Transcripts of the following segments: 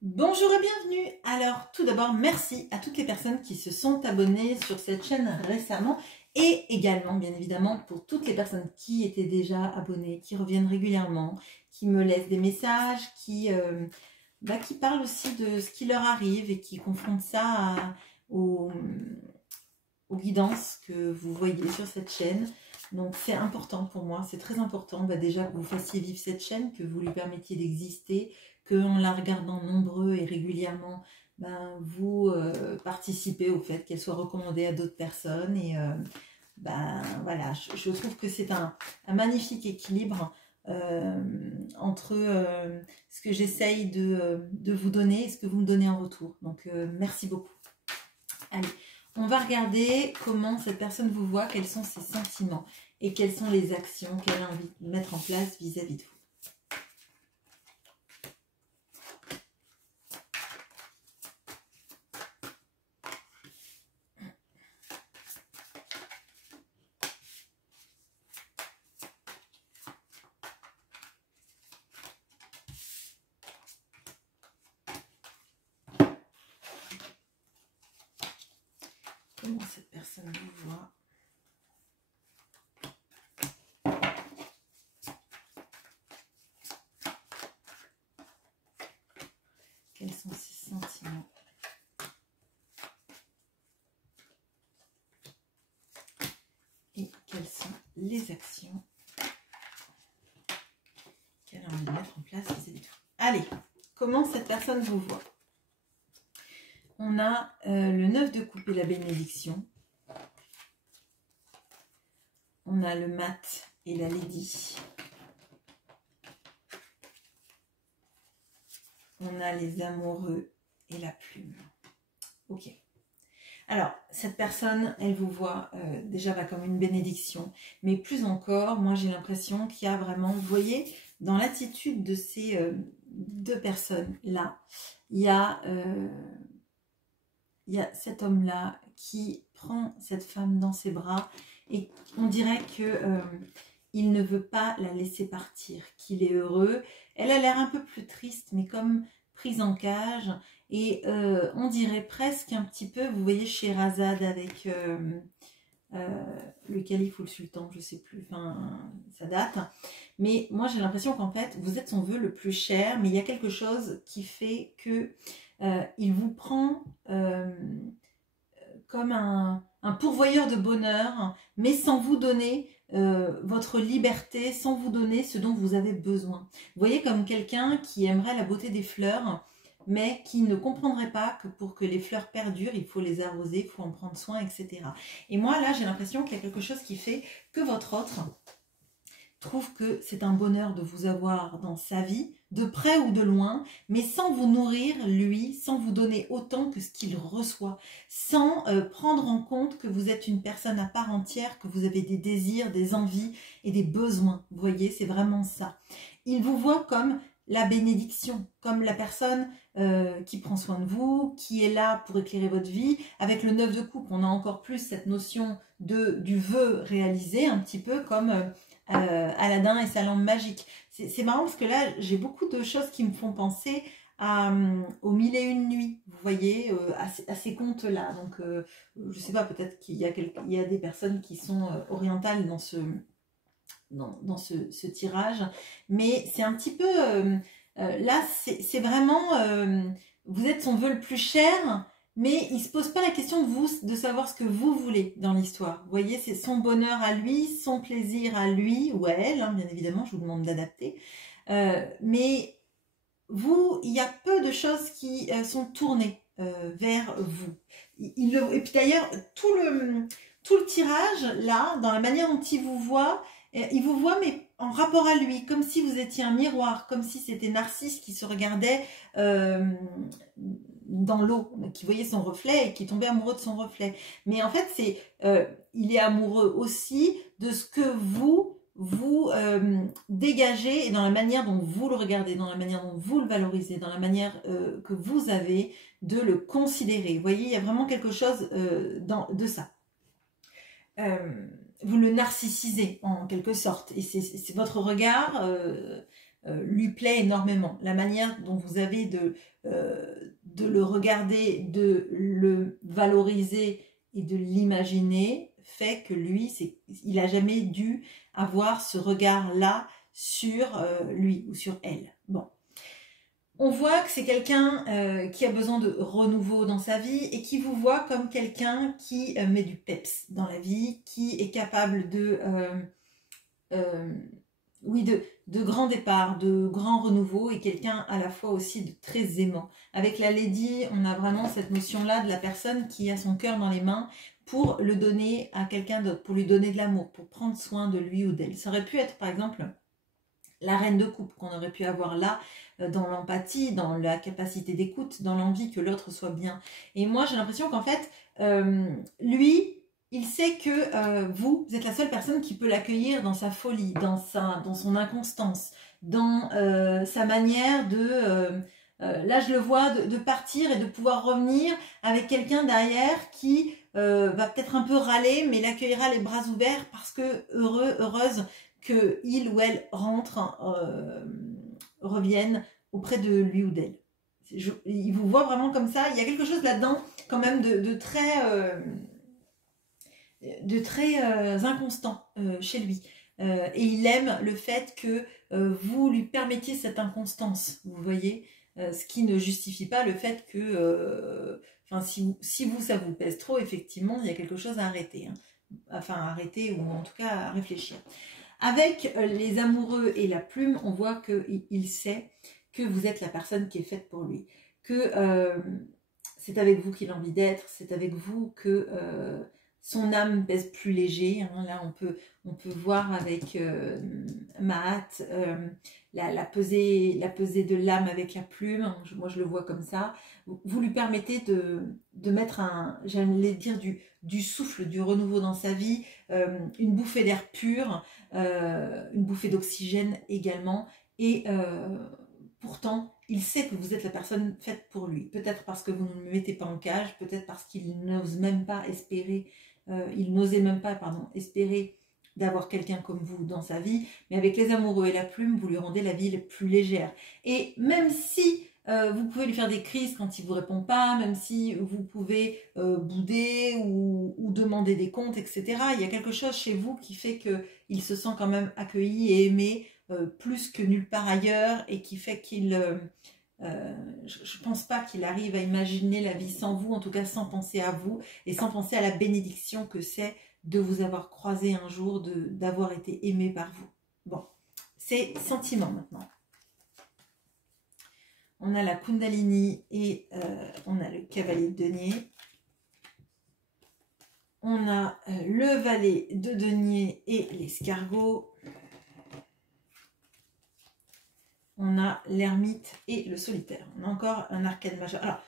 Bonjour et bienvenue. Alors tout d'abord merci à toutes les personnes qui se sont abonnées sur cette chaîne récemment et également bien évidemment pour toutes les personnes qui étaient déjà abonnées, qui reviennent régulièrement, qui me laissent des messages, qui parlent aussi de ce qui leur arrive et qui confrontent ça aux guidances que vous voyez sur cette chaîne. Donc c'est important pour moi, c'est très important déjà que vous fassiez vivre cette chaîne, que vous lui permettiez d'exister, qu'en la regardant nombreux et régulièrement, vous participez au fait qu'elle soit recommandée à d'autres personnes. Et voilà, je trouve que c'est un magnifique équilibre entre ce que j'essaye de vous donner et ce que vous me donnez en retour. Donc merci beaucoup. Allez, on va regarder comment cette personne vous voit, quels sont ses sentiments et quelles sont les actions qu'elle a envie de mettre en place vis-à-vis de vous. Comment cette personne vous voit? Quels sont ses sentiments? Et quelles sont les actions qu'elle a envie de mettre en place vis-à-vis de vous? Allez, comment cette personne vous voit? On a le 9 de coupe et la bénédiction. On a le mat et la lady. On a les amoureux et la plume. Ok. Alors, cette personne, elle vous voit déjà comme une bénédiction. Mais plus encore, moi j'ai l'impression qu'il y a vraiment, vous voyez, dans l'attitude de ces deux personnes-là, il y a cet homme-là qui prend cette femme dans ses bras et on dirait que il ne veut pas la laisser partir, qu'il est heureux. Elle a l'air un peu plus triste, mais comme prise en cage. Et on dirait presque un petit peu, vous voyez Scheherazade avec le calife ou le sultan, je sais plus, enfin ça date. Mais moi j'ai l'impression qu'en fait vous êtes son vœu le plus cher, mais il y a quelque chose qui fait que il vous prend comme un pourvoyeur de bonheur, mais sans vous donner votre liberté, sans vous donner ce dont vous avez besoin. Vous voyez, comme quelqu'un qui aimerait la beauté des fleurs, mais qui ne comprendrait pas que pour que les fleurs perdurent, il faut les arroser, il faut en prendre soin, etc. Et moi, là, j'ai l'impression qu'il y a quelque chose qui fait que votre autre trouve que c'est un bonheur de vous avoir dans sa vie, de près ou de loin, mais sans vous nourrir, lui, sans vous donner autant que ce qu'il reçoit, sans prendre en compte que vous êtes une personne à part entière, que vous avez des désirs, des envies et des besoins. Vous voyez, c'est vraiment ça. Il vous voit comme la bénédiction, comme la personne qui prend soin de vous, qui est là pour éclairer votre vie. Avec le 9 de coupe, on a encore plus cette notion du vœu réalisé, un petit peu comme Aladdin et sa lampe magique. C'est marrant parce que là, j'ai beaucoup de choses qui me font penser aux mille et une nuits, vous voyez, à ces contes-là. Donc, je sais pas, peut-être qu'il y a des personnes qui sont orientales dans ce tirage, mais c'est un petit peu... là, c'est vraiment... vous êtes son vœu le plus cher, mais il ne se pose pas la question de savoir ce que vous voulez dans l'histoire. Vous voyez, c'est son bonheur à lui, son plaisir à lui, ou à elle, hein, bien évidemment, je vous demande d'adapter. Mais vous, il y a peu de choses qui sont tournées vers vous. Et puis d'ailleurs, tout le tirage, là, dans la manière dont il vous voit, mais en rapport à lui, comme si vous étiez un miroir, comme si c'était Narcisse qui se regardait dans l'eau, qui voyait son reflet et qui tombait amoureux de son reflet. Mais en fait, il est amoureux aussi de ce que vous dégagez et dans la manière dont vous le regardez, dans la manière dont vous le valorisez, dans la manière que vous avez de le considérer. Vous voyez, il y a vraiment quelque chose de ça. Vous le narcissisez en quelque sorte et c'est votre regard lui plaît énormément. La manière dont vous avez de le regarder, de le valoriser et de l'imaginer fait que lui, il n'a jamais dû avoir ce regard-là sur lui ou sur elle. Bon. On voit que c'est quelqu'un qui a besoin de renouveau dans sa vie et qui vous voit comme quelqu'un qui met du peps dans la vie, qui est capable oui, de grands départs, de grands renouveaux et quelqu'un à la fois aussi de très aimant. Avec la Lady, on a vraiment cette notion-là de la personne qui a son cœur dans les mains pour le donner à quelqu'un d'autre, pour lui donner de l'amour, pour prendre soin de lui ou d'elle. Ça aurait pu être par exemple la reine de coupe qu'on aurait pu avoir là, dans l'empathie, dans la capacité d'écoute, dans l'envie que l'autre soit bien. Et moi, j'ai l'impression qu'en fait, lui, il sait que vous êtes la seule personne qui peut l'accueillir dans sa folie, dans son inconstance, dans sa manière de... là, je le vois de partir et de pouvoir revenir avec quelqu'un derrière qui va peut-être un peu râler, mais l'accueillera les bras ouverts parce que heureuse que il ou elle rentre, revienne auprès de lui ou d'elle. Il vous voit vraiment comme ça. Il y a quelque chose là-dedans quand même de très inconstant chez lui. Et il aime le fait que vous lui permettiez cette inconstance, vous voyez, ce qui ne justifie pas le fait que, si vous, ça vous pèse trop, effectivement, il y a quelque chose à arrêter. Hein. Enfin, à arrêter ou en tout cas à réfléchir. Avec les amoureux et la plume, on voit qu'il sait que vous êtes la personne qui est faite pour lui. Que c'est avec vous qu'il a envie d'être, c'est avec vous que son âme pèse plus léger. Hein. Là, on peut voir avec Mahat la pesée de l'âme avec la plume. Moi, je le vois comme ça. Vous lui permettez de mettre j'allais dire, du souffle, du renouveau dans sa vie, une bouffée d'air pur, une bouffée d'oxygène également. Et pourtant, il sait que vous êtes la personne faite pour lui. Peut-être parce que vous ne le mettez pas en cage, peut-être parce qu'il n'ose même pas espérer, il n'osait même pas, espérer d'avoir quelqu'un comme vous dans sa vie. Mais avec les amoureux et la plume, vous lui rendez la vie plus légère. Et même si vous pouvez lui faire des crises quand il ne vous répond pas, même si vous pouvez bouder ou demander des comptes, etc. Il y a quelque chose chez vous qui fait qu'il se sent quand même accueilli et aimé plus que nulle part ailleurs et qui fait qu'il... je ne pense pas qu'il arrive à imaginer la vie sans vous, en tout cas sans penser à vous et sans penser à la bénédiction que c'est de vous avoir croisé un jour, d'avoir été aimé par vous. Bon, c'est sentiment maintenant. On a la Kundalini et on a le cavalier de denier. On a le valet de denier et l'escargot. On a l'ermite et le solitaire. On a encore un arcane majeur. Alors,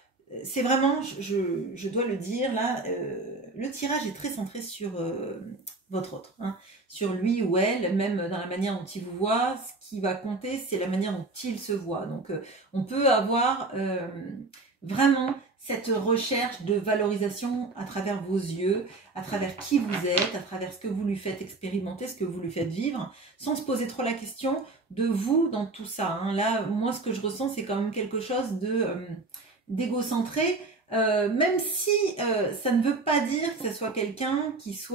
c'est vraiment, je dois le dire, là, le tirage est très centré sur votre autre, hein, sur lui ou elle, même dans la manière dont il vous voit. Ce qui va compter, c'est la manière dont il se voit. Donc, on peut avoir vraiment cette recherche de valorisation à travers vos yeux, à travers qui vous êtes, à travers ce que vous lui faites expérimenter, ce que vous lui faites vivre, sans se poser trop la question de vous dans tout ça. Hein. Là, moi, ce que je ressens, c'est quand même quelque chose d'égocentré, même si ça ne veut pas dire que ce soit quelqu'un qui se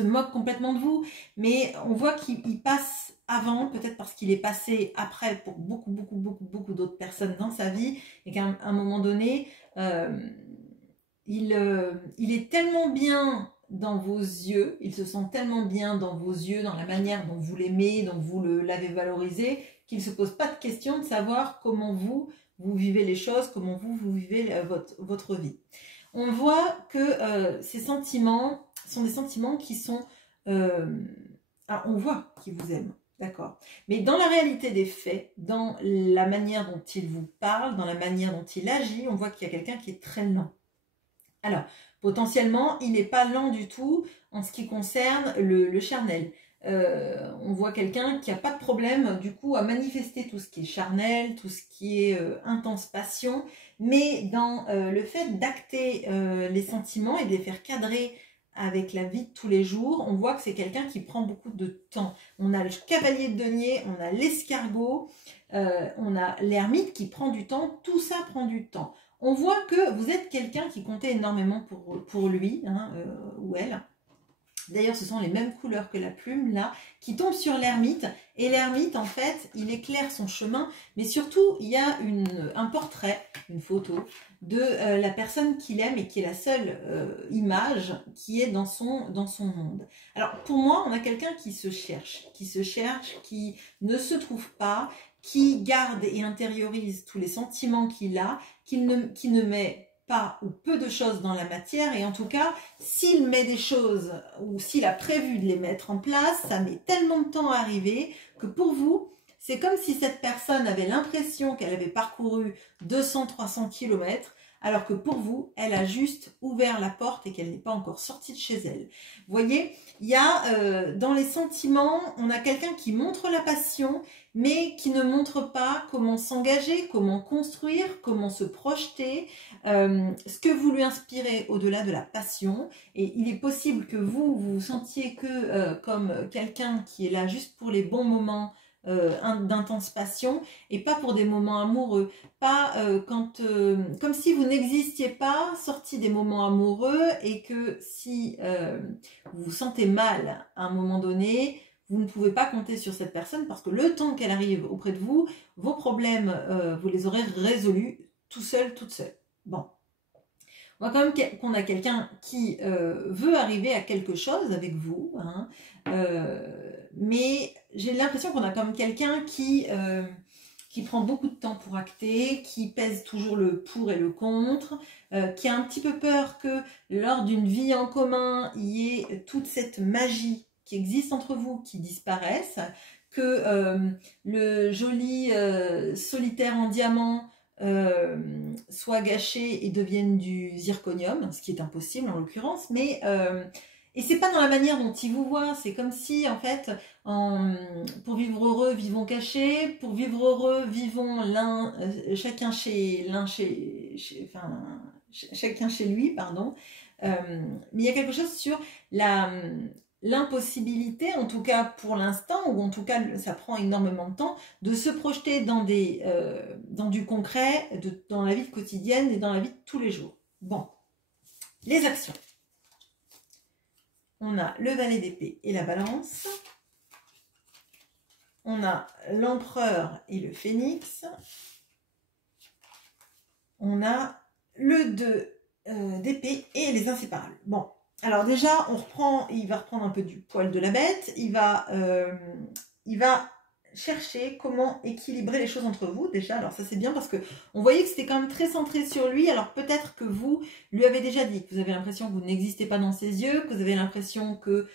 moque complètement de vous, mais on voit qu'il passe avant, peut-être parce qu'il est passé après pour beaucoup d'autres personnes dans sa vie, et qu'à un moment donné, il est tellement bien dans vos yeux, il se sent tellement bien dans vos yeux, dans la manière dont vous l'aimez, dont vous l'avez valorisé, qu'il ne se pose pas de question de savoir comment vous vivez les choses, comment vous vivez votre vie. On voit que ces sentiments sont des sentiments qui sont... on voit qu'ils vous aiment, d'accord. Mais dans la réalité des faits, dans la manière dont il vous parle, dans la manière dont il agit, on voit qu'il y a quelqu'un qui est très lent. Alors, potentiellement, il n'est pas lent du tout en ce qui concerne le charnel. On voit quelqu'un qui n'a pas de problème du coup à manifester tout ce qui est charnel, tout ce qui est intense passion, mais dans le fait d'acter les sentiments et de les faire cadrer avec la vie de tous les jours, on voit que c'est quelqu'un qui prend beaucoup de temps. On a le cavalier de denier, on a l'escargot, on a l'ermite qui prend du temps, tout ça prend du temps. On voit que vous êtes quelqu'un qui comptait énormément pour lui hein, ou elle. D'ailleurs, ce sont les mêmes couleurs que la plume, là, qui tombe sur l'ermite. Et l'ermite, en fait, il éclaire son chemin. Mais surtout, il y a un portrait, une photo, de la personne qu'il aime et qui est la seule image qui est dans son monde. Alors, pour moi, on a quelqu'un qui se cherche, qui ne se trouve pas, qui garde et intériorise tous les sentiments qu'il a, qui ne met pas ou peu de choses dans la matière, et en tout cas, s'il met des choses ou s'il a prévu de les mettre en place, ça met tellement de temps à arriver que pour vous, c'est comme si cette personne avait l'impression qu'elle avait parcouru 200-300 km, alors que pour vous, elle a juste ouvert la porte et qu'elle n'est pas encore sortie de chez elle. Vous voyez, il y a dans les sentiments, on a quelqu'un qui montre la passion, mais qui ne montre pas comment s'engager, comment construire, comment se projeter, ce que vous lui inspirez au-delà de la passion. Et il est possible que vous vous sentiez que comme quelqu'un qui est là juste pour les bons moments d'intense passion et pas pour des moments amoureux, pas comme si vous n'existiez pas sorti des moments amoureux, et que si vous vous sentez mal à un moment donné, vous ne pouvez pas compter sur cette personne parce que le temps qu'elle arrive auprès de vous, vos problèmes, vous les aurez résolus tout seul, toute seule. Bon. On voit quand même qu'on a quelqu'un qui veut arriver à quelque chose avec vous, hein, mais j'ai l'impression qu'on a quand même quelqu'un qui prend beaucoup de temps pour acter, qui pèse toujours le pour et le contre, qui a un petit peu peur que lors d'une vie en commun, il y ait toute cette magie qui existe entre vous qui disparaisse, que le joli solitaire en diamant soit gâché et devienne du zirconium, ce qui est impossible en l'occurrence, mais et c'est pas dans la manière dont il vous voit, c'est comme si en fait pour vivre heureux vivons cachés, pour vivre heureux vivons chacun chez chacun chez lui, pardon. Mais il y a quelque chose sur l'impossibilité, en tout cas pour l'instant, ou en tout cas ça prend énormément de temps, de se projeter dans du concret, dans la vie quotidienne et dans la vie de tous les jours. Bon, les actions. On a le valet d'épée et la balance. On a l'empereur et le phénix. On a le 2 d'épée et les inséparables. Bon. Alors déjà, il va reprendre un peu du poil de la bête, il va chercher comment équilibrer les choses entre vous déjà. Alors ça c'est bien parce que on voyait que c'était quand même très centré sur lui, alors peut-être que vous lui avez déjà dit que vous avez l'impression que vous n'existez pas dans ses yeux, que vous avez l'impression que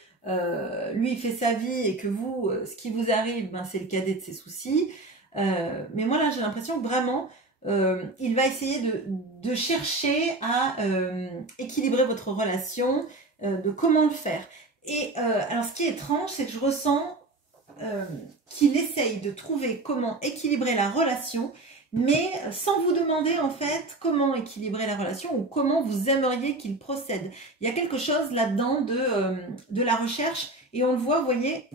lui il fait sa vie et que vous, ce qui vous arrive, ben, c'est le cadet de ses soucis. Mais moi là j'ai l'impression que vraiment il va essayer de chercher à équilibrer votre relation, de comment le faire. Et alors ce qui est étrange, c'est que je ressens qu'il essaye de trouver comment équilibrer la relation, mais sans vous demander en fait comment équilibrer la relation ou comment vous aimeriez qu'il procède. Il y a quelque chose là-dedans de la recherche, et on le voit, vous voyez,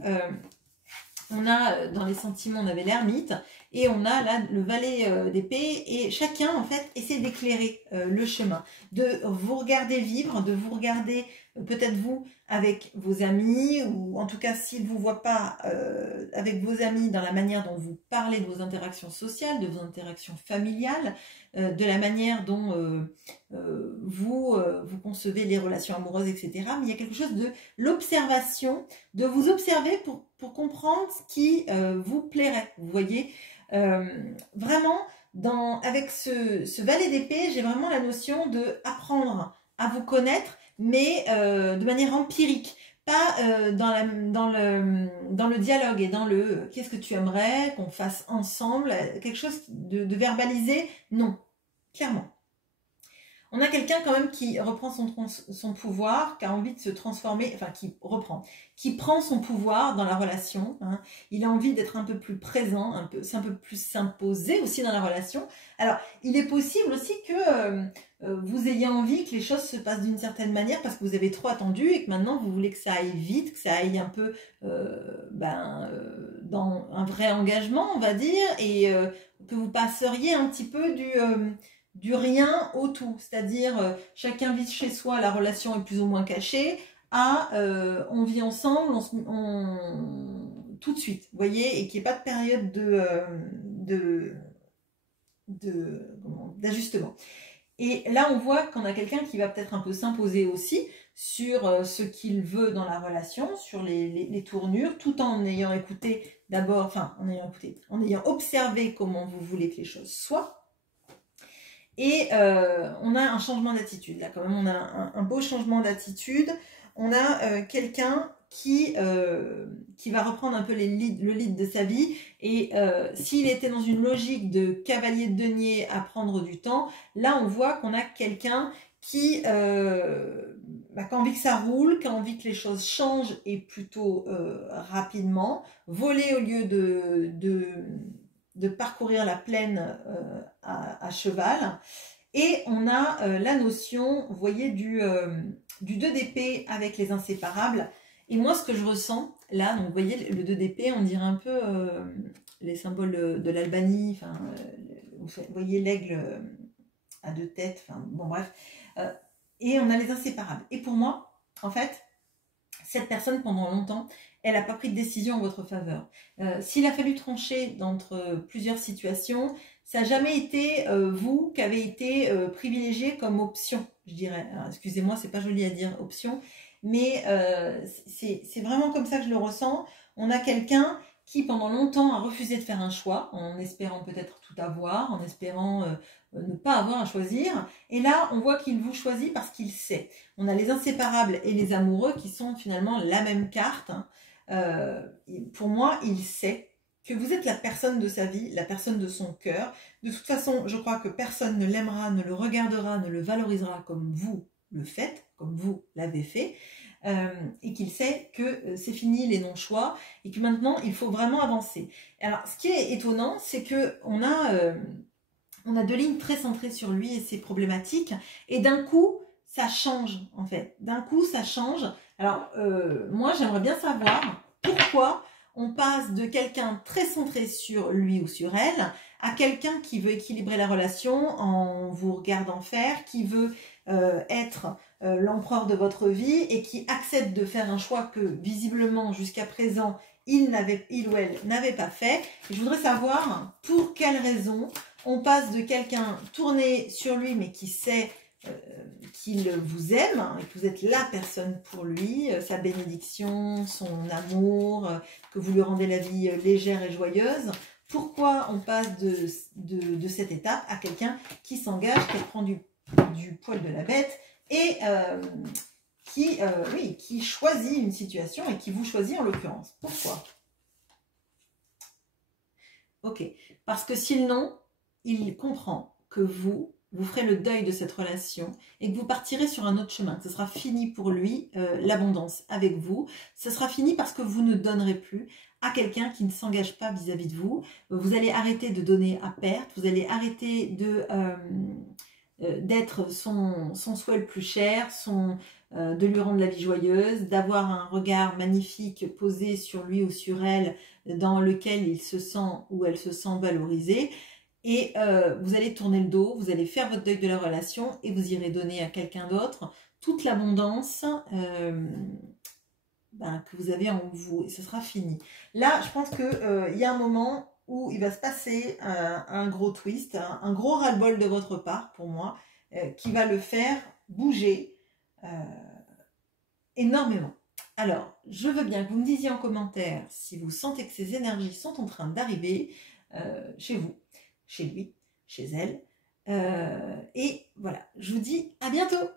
on a dans les sentiments, on avait l'ermite, et on a là le valet d'épée, et chacun en fait essaie d'éclairer le chemin, de vous regarder vivre, de vous regarder peut-être vous avec vos amis, ou en tout cas s'il ne vous voit pas avec vos amis, dans la manière dont vous parlez de vos interactions sociales, de vos interactions familiales, de la manière dont vous concevez les relations amoureuses, etc. Mais il y a quelque chose de l'observation, de vous observer pour comprendre ce qui vous plairait. Vous voyez, vraiment, avec ce valet d'épée, j'ai vraiment la notion de apprendre à vous connaître, mais de manière empirique, pas dans le dialogue et dans le qu'est-ce que tu aimerais qu'on fasse ensemble, quelque chose de verbalisé, non, clairement. On a quelqu'un quand même qui reprend son pouvoir, qui a envie de se transformer, enfin qui prend son pouvoir dans la relation. Hein. Il a envie d'être un peu plus présent, un peu plus s'imposer aussi dans la relation. Alors, il est possible aussi que vous ayez envie que les choses se passent d'une certaine manière parce que vous avez trop attendu et que maintenant vous voulez que ça aille vite, que ça aille un peu dans un vrai engagement, on va dire, et que vous passeriez un petit peu du rien au tout, c'est-à-dire chacun vit chez soi, la relation est plus ou moins cachée, à on vit ensemble, tout de suite, vous voyez, et qu'il n'y ait pas de période d'ajustement. Et là, on voit qu'on a quelqu'un qui va peut-être un peu s'imposer aussi sur ce qu'il veut dans la relation, sur les tournures, tout en ayant écouté d'abord, enfin, en ayant observé comment vous voulez que les choses soient. Et on a un changement d'attitude, là, quand même, on a un beau changement d'attitude. On a quelqu'un qui va reprendre un peu le lead de sa vie. Et s'il était dans une logique de cavalier de denier à prendre du temps, là, on voit qu'on a quelqu'un qui a envie que ça roule, qui a envie que les choses changent et plutôt rapidement, voler au lieu de parcourir la plaine à cheval. Et on a la notion, vous voyez, du 2 d'épée avec les inséparables. Et moi, ce que je ressens, là, donc vous voyez, le 2 d'épée, on dirait un peu les symboles de l'Albanie. Enfin, vous voyez l'aigle à 2 têtes. Enfin, bon, bref. Et on a les inséparables. Et pour moi, en fait, cette personne, pendant longtemps, elle n'a pas pris de décision en votre faveur. S'il a fallu trancher entre plusieurs situations, ça n'a jamais été vous qui avez été privilégié comme option, je dirais. Excusez-moi, c'est pas joli à dire option, mais c'est vraiment comme ça que je le ressens. On a quelqu'un qui pendant longtemps a refusé de faire un choix, en espérant peut-être tout avoir, en espérant ne pas avoir à choisir. Et là, on voit qu'il vous choisit parce qu'il sait. On a les inséparables et les amoureux qui sont finalement la même carte. Hein. Pour moi, il sait que vous êtes la personne de sa vie, la personne de son cœur. De toute façon, je crois que personne ne l'aimera, ne le regardera, ne le valorisera comme vous le faites, comme vous l'avez fait. Et qu'il sait que c'est fini les non-choix et que maintenant il faut vraiment avancer. Alors ce qui est étonnant, c'est que on a 2 lignes très centrées sur lui et ses problématiques, et d'un coup ça change en fait. D'un coup ça change. Alors moi j'aimerais bien savoir pourquoi on passe de quelqu'un très centré sur lui ou sur elle à quelqu'un qui veut équilibrer la relation en vous regardant faire, qui veut être l'empereur de votre vie et qui accepte de faire un choix que visiblement jusqu'à présent il ou elle n'avait pas fait. Et je voudrais savoir pour quelle raison on passe de quelqu'un tourné sur lui mais qui sait qu'il vous aime et que vous êtes la personne pour lui, sa bénédiction, son amour, que vous lui rendez la vie légère et joyeuse. Pourquoi on passe de cette étape à quelqu'un qui s'engage, qui prend du poil de la bête et qui choisit une situation et qui vous choisit en l'occurrence. Pourquoi? Ok, parce que sinon, il comprend que vous ferez le deuil de cette relation et que vous partirez sur un autre chemin. Ce sera fini pour lui, l'abondance avec vous. Ce sera fini parce que vous ne donnerez plus à quelqu'un qui ne s'engage pas vis-à-vis de vous. Vous allez arrêter de donner à perte, vous allez arrêter d'être son souhait le plus cher, de lui rendre la vie joyeuse, d'avoir un regard magnifique posé sur lui ou sur elle dans lequel il se sent ou elle se sent valorisée. Et vous allez tourner le dos, vous allez faire votre deuil de la relation et vous irez donner à quelqu'un d'autre toute l'abondance que vous avez en vous. Et ce sera fini. Là, je pense qu'il y a un moment où il va se passer un gros twist, un gros ras-le-bol de votre part, pour moi, qui va le faire bouger énormément. Alors, je veux bien que vous me disiez en commentaire si vous sentez que ces énergies sont en train d'arriver chez vous, chez lui, chez elle. Et voilà, je vous dis à bientôt!